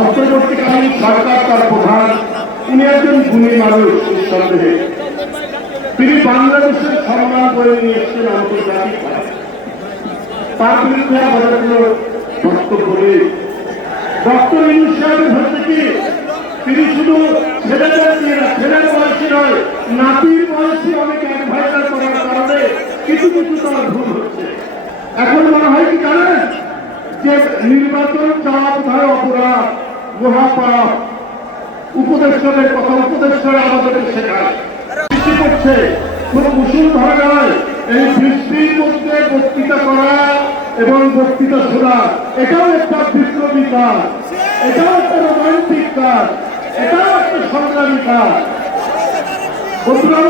অন্তর্বর্তীকালীন সরকার তার প্রধান, উনি একজন গুণী মানুষ নিঃসন্দেহে। তিনি বাংলাদেশের সম্মান করে নিয়ে এসছেন আন্তর্জাতিক। তার বিরুদ্ধে আমাদের কোনো বক্তব্য নেই। ডক্টর ইউনূস সাহেবের হচ্ছে কি, তিনি শুধু ছেলেদের নিয়ে না, ছেলের বয়সী নয়, নাতির বয়সী অনেক অ্যাডভাইজার করার কারণে কিছু কিছু তার ভুল হচ্ছে। এখন মনে হয় কি জানেন, যে নির্বাচন চাওয়া কোথায় অপরাধ, মহাপাপ। উপদেষ্টাদের কথা উপদেষ্টারা আমাদেরকে শেখায়। বৃষ্টি পড়ছে, কোন মুসুলধারা নয়। এই বৃষ্টির মধ্যে বক্তৃতা করা এবং বক্তৃতা শোনা, এটাও একটা বিপ্লবী কাজ, এটাও একটা রোমান্টিক কাজ, এটাও একটা সংগ্রামী কাজ। বন্ধুরা,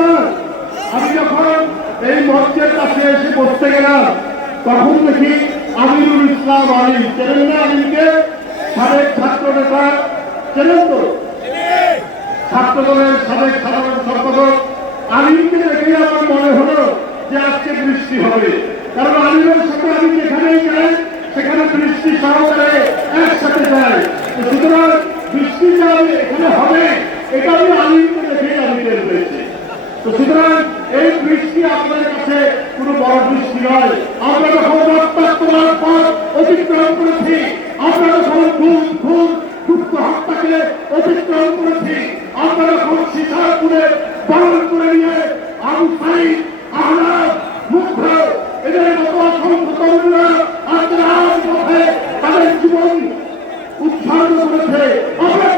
আমি যখন এই মঞ্চের কাছে এসে বসতে গেলাম, তখন দেখি আমিরুল ইসলাম আলী, চেনেন না আমিরকে? সাবেক ছাত্র নেতা, চেনেন তো? ছাত্র দলের সাবেক সাধারণ সম্পাদক। আমিরকে দেখে আমার মনে হলো যে আজকে বৃষ্টি হবে, কারণ আমিরের সাথে আমি যেখানেই যাই সেখানে বৃষ্টি সহকারে একসাথে যায়। সুতরাং বৃষ্টি যে এখানে হবে, এটা আমি আমিরকে দেখে আমি টের পেয়েছি। তো সুতরাং এই বৃষ্টি আপনাদের কাছে কোনো বড় বৃষ্টি নয়। আমরা যখন রক্তাক্ত পথ অতিক্রম করেছি, আমরা যখন খুন খুন গুপ্ত হত্যাকে অতিক্রম করেছি, আমরা যখন শিকারপুরে বরণ করে নিয়ে আবু সাইদ, আহলাদ, মুগ্ধ এদের মতো অসংখ্য তরুণরা পথে তাদের জীবন উৎসর্গ করেছে, আমরা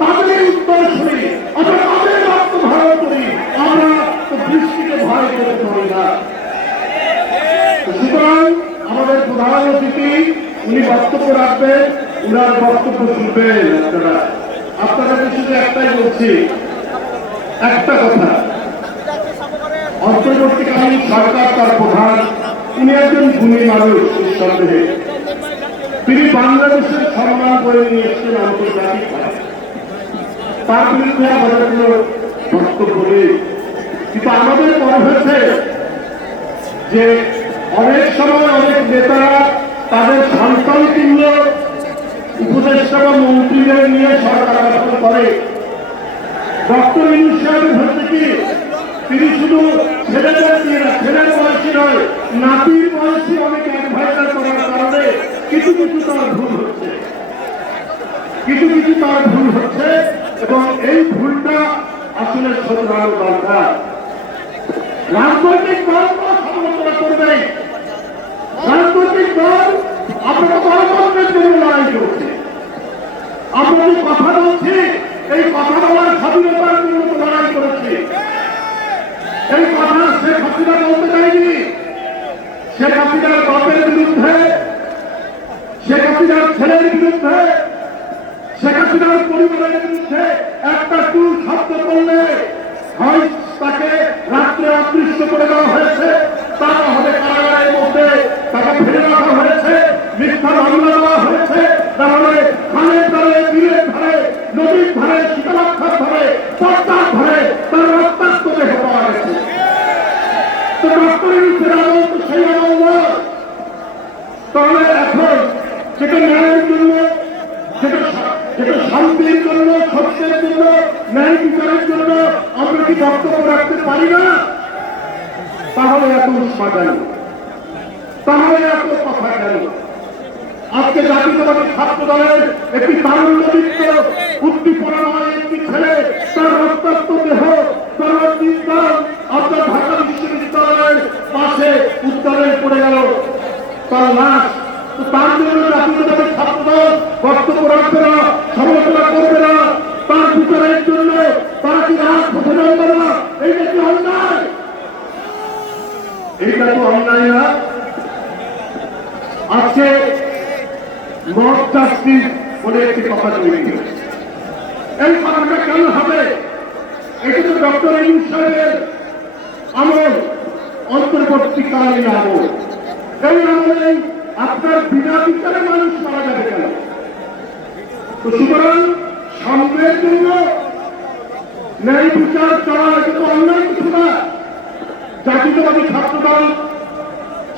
তাদের উত্তরসূরি, আমরা তাদের রক্ত ধারণ করি। আমরা তো বৃষ্টিকে ভয় করতে পারি না। সুতরাং আমাদের প্রধান অতিথি উনি বক্তব্য রাখবেন, উনার বক্তব্য শুনবেন। আপনাদেরকে শুধু একটাই বলছি, একটা কথা, অন্তর্বর্তীকালীন সরকার তার প্রধান, উনি একজন গুণী মানুষ নিঃসন্দেহে। তিনি বাংলাদেশের সম্মান করে নিয়ে এসছেন আন্তর্জাতিক। তার বিরুদ্ধে আমাদের কোনো বক্তব্য নেই। কিন্তু আমাদের মনে হয়েছে যে অনেক সময় অনেক নেতারা তাদের সন্তান তুল্য উপদেষ্টা বা মন্ত্রীদের নিয়ে সরকার গঠন করে। ডক্টর ইউনূস সাহেবের হচ্ছে কি, তিনি শুধু ছেলেদের নিয়ে না, ছেলের বয়সী নয়, নাতির বয়সী অনেক অ্যাডভাইজার করার কারণে কিছু কিছু তার ভুল হচ্ছে, কিছু কিছু তার ভুল হচ্ছে। এবং এই ভুলটা আসলে শোধরানোর দরকার। রাজনৈতিক দল সমালোচনা করবে, রাজনৈতিক দল আপনারা গণতন্ত্রের জন্য লড়াই করছে। আমরা যে কথা বলছি, এই কথা বলার স্বাধীনতার জন্য লড়াই করেছি। এই কথা শেখ হাসিনা বলতে চাইনি। শেখ হাসিনার বাপের বিরুদ্ধে, শেখ হাসিনার ছেলের বিরুদ্ধে, শেখ হাসিনার পরিবারের বিরুদ্ধে একটা টুল শব্দ করলে হয় তাকে রাত্রে অদৃশ্য করে দেওয়া হয়েছে, তা হবে কারাগারের মধ্যে তাকে ফেলে রাখা হয়েছে, মিথ্যা মামলা দেওয়া হয়েছে, তাহলে খালের ধারে, বিলের ধারে, নদীর ধারে, শীতলাক্ষার ধারে, পদ্মার ধারে তার রক্তাক্ত দেহ পাওয়া গেছে। তো ডক্টরের আমল তো সেই আমল নয়। তাহলে এখন সেটা ন্যায়ের জন্য, যেটা শান্তির জন্য, সত্যের জন্য, ন্যায় বিচারের জন্য আমরা কি বক্তব্য রাখতে পারি না? তাহলে এত উষ্মা কেন? তাহলে এত কথা কেন? আজকে জাতীয়তাবাদী ছাত্র দলের একটি তারুণ্যদীপ্ত উদ্দীপনাময় একটি ছেলে, তার রক্তাক্ত দেহ আপনার ঢাকা বিশ্ববিদ্যালয়ের পাশে উত্তরে পড়ে গেল, তার লাশ। তো তার জন্য জাতীয়তাবাদী ছাত্র দল বক্তব্য রাখবে না, সমালোচনা করবে না, তার বিচারের জন্য তারা কি রাত পথে নামবে না? এইটা কি অন্যায়? এইটা তো অন্যায় না। আজকে মব জাস্টিস বলে একটি কথা তৈরি হয়েছে। এই কথাটা কেন হবে? এটা তো ডক্টর ইউনূস সাহেবের আমল, অন্তর্বর্তীকালীন আমল। এই আমলে আপনার বিনা বিচারে মানুষ মারা যাবে কেন? তো সুতরাং সামনের জন্য ন্যায় বিচার চাওয়া এটা তো অন্যায় কিছু না। জাতীয়তাবাদী ছাত্র দল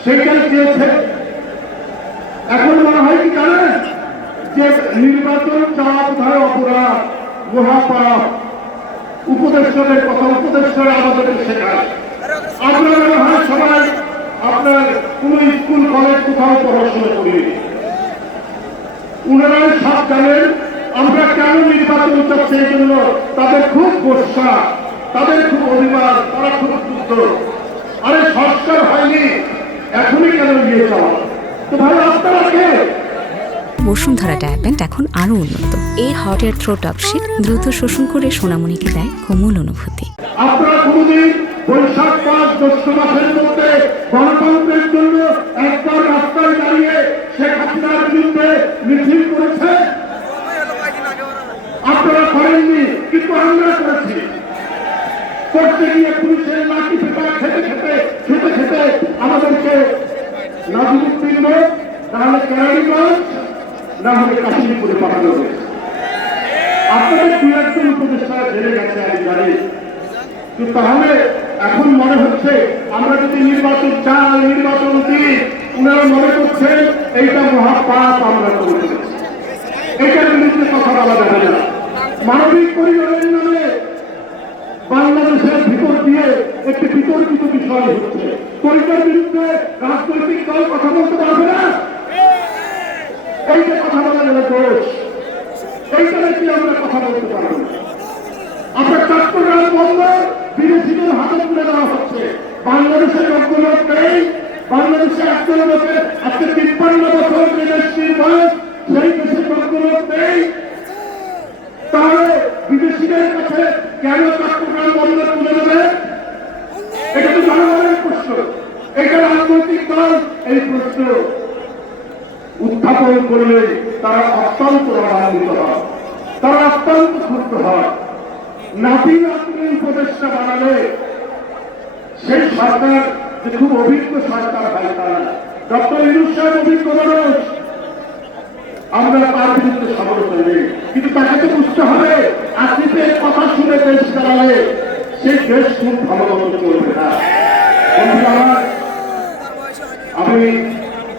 সেইটাই চেয়েছে। এখন মনে হয় কি জানেন, যে নির্বাচন চাওয়া কোথায় অপরাধ, মহাপাপ। উপদেষ্টাদের কথা উপদেষ্টারা আমাদেরকে শেখায়। আপনারা মনে হয় সবাই আপনার কোন স্কুল কলেজ কোথাও পড়াশোনা করি, উনারাই সব জানেন আমরা কেন নির্বাচন চাচ্ছি। এই জন্য তাদের খুব গোসা, তাদের খুব অভিমান, তারা খুব যুদ্ধ। আরে সংস্কার হয়নি, এখনই কেন নিয়ে যাওয়া? তো ভাই আপনারা কে? বসুন্ধরা ডায়াপেন্ট এখন আরো উন্নত। এই hot air through top sheet দ্রুত শোষণ করে সোনামণিকে দেয় কোমল অনুভূতি। আপনারা কোনদিন বৈশাখ মাস জ্যৈষ্ঠ মাসের মধ্যে গণতন্ত্রের জন্য একবার রাস্তায় দাঁড়িয়ে শেখ হাসিনার বিরুদ্ধে মিছিল করেছে? আপনারা করেননি, কিন্তু আমরা করেছি। করতে গিয়ে পুলিশের লাঠি পেটা খেতে খেতে খেতে খেতে আমাদেরকে নাজিমুদ্দিন রোড, নাহলে কেরানীগঞ্জ, না হলে কাশ্মীরপুরে পাঠানো হয়েছে। আপনাদের দু একজন উপদেষ্টা জেলে গেছে আমি জানি, কিন্তু তাহলে এখন মনে হচ্ছে আমরা যদি নির্বাচন চাই, নির্বাচন দিই, ওনারা মনে করছেন এইটা মহাপাপ আমরা করে ফেলেছি। এইটার বিরুদ্ধে কথা বলা যাবে না। মানবিক পরিবারের নামে বাংলাদেশের ভিতর দিয়ে একটি বিতর্কিত বিষয় হচ্ছে। পরিবারের বিরুদ্ধে রাজনৈতিক দল কথা বলতে পারবে না। এইটা কথা বলা গেলে দোষ, এইটা কি আমরা কথা বলতে পারবো না। আপনার চট্টগ্রাম বন্দর বিদেশিদের হাতে তুলে দেওয়া হচ্ছে। বাংলাদেশের যোগ্য লোক নেই। বাংলাদেশে একজন লোকের আজকে 53 বছর বিদেশির বয়স, সেই দেশে যোগ্য লোক নেই। তাহলে বিদেশিদের কাছে কেন চট্টগ্রাম বন্দর তুলে দেবে? এটা তো জনগণের প্রশ্ন। এটা রাজনৈতিক দল এই প্রশ্ন উত্থাপন করলে তারা অত্যন্ত রাগান্বিত হয়, তারা অত্যন্ত ক্ষুব্ধ হয়। নাতি নাতনি উপদেষ্টা বানালে সেই সরকার যে খুব অভিজ্ঞ সরকার হয় তারা ডক্টর ইউনূস সাহেব অভিজ্ঞ মানুষ, আমরা তার বিরুদ্ধে সমালোচনা নেই, কিন্তু তাকে তো বুঝতে হবে আসিফের কথা শুনে দেশ চালালে সেই দেশ খুব ভালো মতো চলবে না। আমি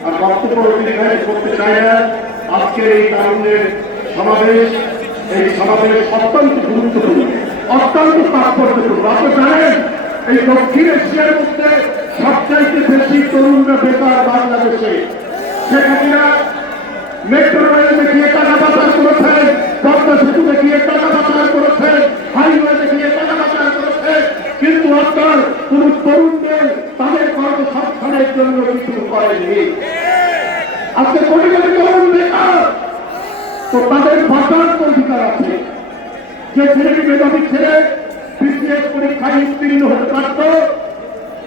আর বক্তব্য দীর্ঘায়িত করতে চাই না। আজকের এই তারুণ্যের সমাবেশ, এই সমাবেশ অত্যন্ত গুরুত্বপূর্ণ, অত্যন্ত তাৎপর্যপূর্ণ। আপনি জানেন এই দক্ষিণ এশিয়ার মধ্যে সবচাইতে বেশি তরুণরা বেকার বাংলাদেশে। সেখানে মেট্রো রেল দেখিয়ে টাকা পাচার করেছেন, পদ্মা সেতু দেখিয়ে টাকা পাচার করেছেন, হাইওয়ে দেখিয়ে টাকা পাচার করেছেন, কিন্তু আপনার কোন তরুণদের তাদের কর্মসংস্থানের জন্য কিছু করেননি। আজকে কোটি কোটি তরুণ বেকার, তো তাদের বাঁচার অধিকার আছে। যে ছেলেটি মেধাবী ছেলে বিসিএস পরীক্ষায় উত্তীর্ণ হতে পারত,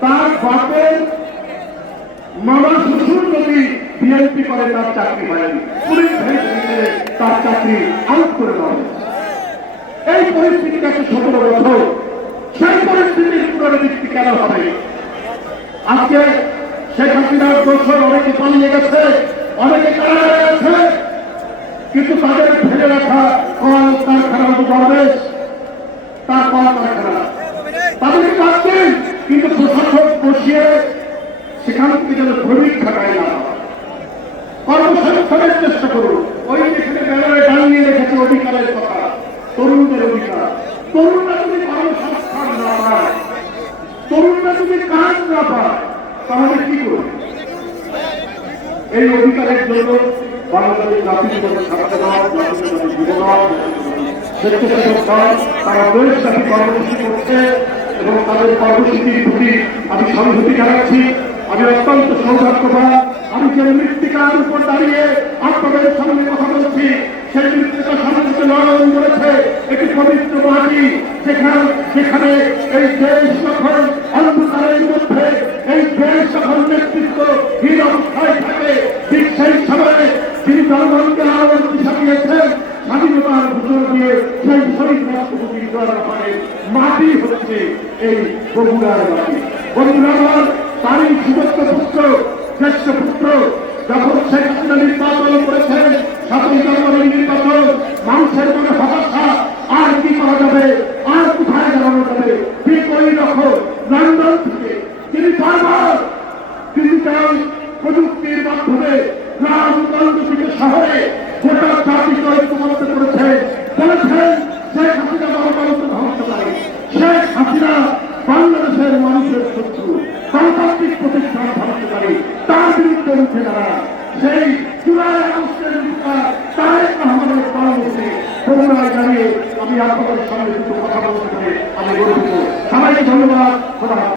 তার বাপের মামা শ্বশুর যদি বিএনপি করে তার চাকরি হয়নি, পুলিশ ভেরিফিকেশনে তার চাকরি আউট করে দেওয়া হয়েছে। এই পরিস্থিতি গেছে 17 বছর। সেই পরিস্থিতির পুনরাবৃত্তি কেন হবে? আজকে শেখ হাসিনার দোষর অনেকে পালিয়ে গেছে, অনেকে কারাগারে আছে, কিন্তু তাদের ফেলে রাখা কল কারখানা দরবেশ, তার কল কারখানা তাদেরকে পাচ্ছেন, কিন্তু প্রশাসক বসিয়ে সেখান থেকে যেন শ্রমিক খাটায় না, কর্মসংস্থানের চেষ্টা করুন। ওই যেখানে ব্যানারে টাঙিয়ে রেখেছে অধিকারের কথা, তরুণদের অধিকার। তরুণরা যদি কর্মসংস্থান না পায়, তরুণরা যদি কাজ না পায়, তাহলে কি করবে? এই অধিকারের জন্য বাংলাদেশ জাতীয়তাবাদী ছাত্র দল, জাতীয়তাবাদী যুব দল, স্বেচ্ছাসেবক দল তারা দেশব্যাপী কর্মসূচি করছে এবং তাদের কর্মসূচির প্রতি আমি সংহতি জানাচ্ছি। আমি অত্যন্ত সৌভাগ্যবান, আমি যে মৃত্তিকার উপর দাঁড়িয়ে আপনাদের সামনে কথা বলছি, সেই মৃত্তিকা সংহতি লড়ন করেছে একটি পবিত্র মাটি, যেখানে এই দেশ যখন অন্ধকারের মধ্যে, এই দেশ যখন নেতৃত্বহীন অবস্থায় থাকে, ঠিক সেই সময়ে তিনি জনগণকে আলোর দিশা দিয়েছেন, স্বাধীনতার ঘোষণা দিয়ে সেই শহীদ রাষ্ট্রপতি ব্যাপারে মাটি হচ্ছে এই বগুড়ার মাটি। বগুড়া আমার তারই সুদক্ষ পুত্র, জ্যেষ্ঠ পুত্র, যখন শেখ হাসিনা নির্বাচন করেছেন, 7ই জানুয়ারি নির্বাচন, মানুষের মনে হতাশা, আর কি করা যাবে, আর কোথায় জানানো যাবে, বিপরীত রকম লন্ডন থেকে তিনি বারবার ডিজিটাল প্রযুক্তির মাধ্যমে গ্রামগঞ্জ থেকে শহরে গোটা বিরুদ্ধে উঠে দাঁড়ান। সেই জুলাই আগস্টের তারেক রহমানের পরামর্শে বগুড়ায় দাঁড়িয়ে আমি আপনাদের সামনে দুটো কথা বলতে পারি আমি গর্বিত। সবাইকে ধন্যবাদ।